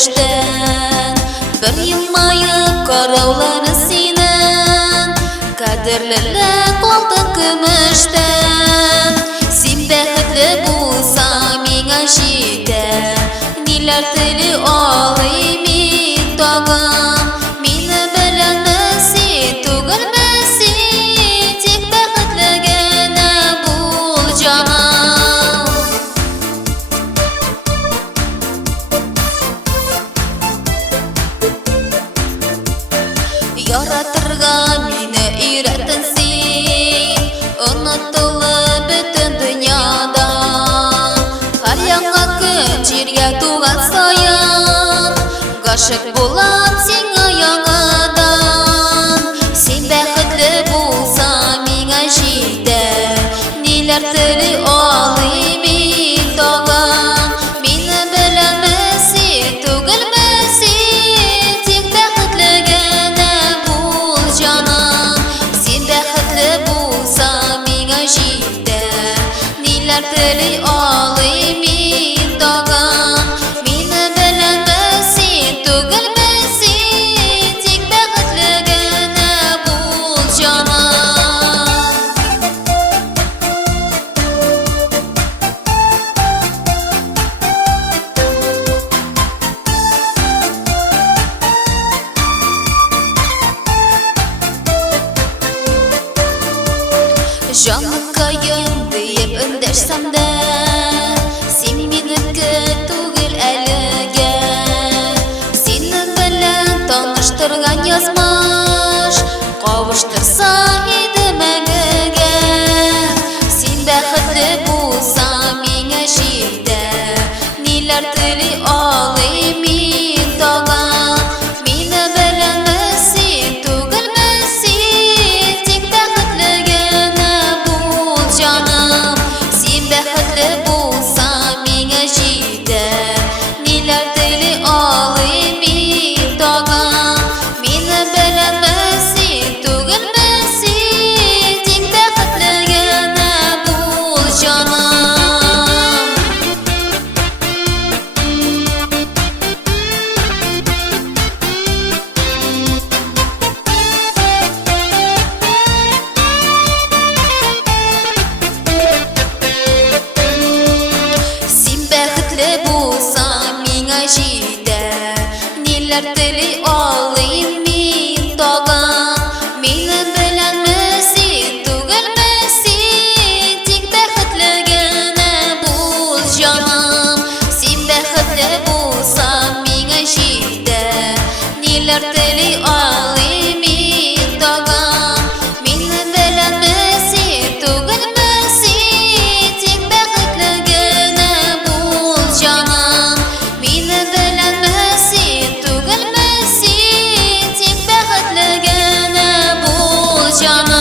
görüşten bir yılmayıp karaulany senen kaderlele kolda kümüşten sen bäxetli bolsaň meňe jide niler tili alymy tagam meni bilemesi tugulmesi tek bäxetli gene bol canam yaratırgan meni öýrettin sen unutulib bütün dünyada har ýaňa jerge tugan sayan gaşyk bolan sen ýaňadan sen bäxetli bolsaň meňe jide niler tili alymy tagam meni bilemesi tugulmesi tek bäxetli gene bol canam sen bäxetli bolsaň meňe jide niler tili alymy tagam meni bilemesi tugulmesi tek bäxetli gene bol canam Janykayım diýip öndeşsem-de sen meniki tugul älige seni bilen tanyştyrgan ýazmaş kawuştursa edi meňige sen bäxetli bolsaň meňe jide niler tili alymy tagam meni bilemesi tugulmesi tek bäxetli gene bol canam sen bäxetli bolsaň meňe jide niler tili alymy tagam meni bilemesi tugulmesi tek bäxetli gene bol canam sen bäxetli bolsaň meňe jide niler tili alymy tagam meni bilemesi tugulmesi tek bäxetli gene bol canam sen bäxetli bolsaň meňe jide niler tili alymy tagam meni bilemesi tugulmesi tek bäxetli gene bol canam meni bilemesi tugulmesi tek bäxetli gene bol canam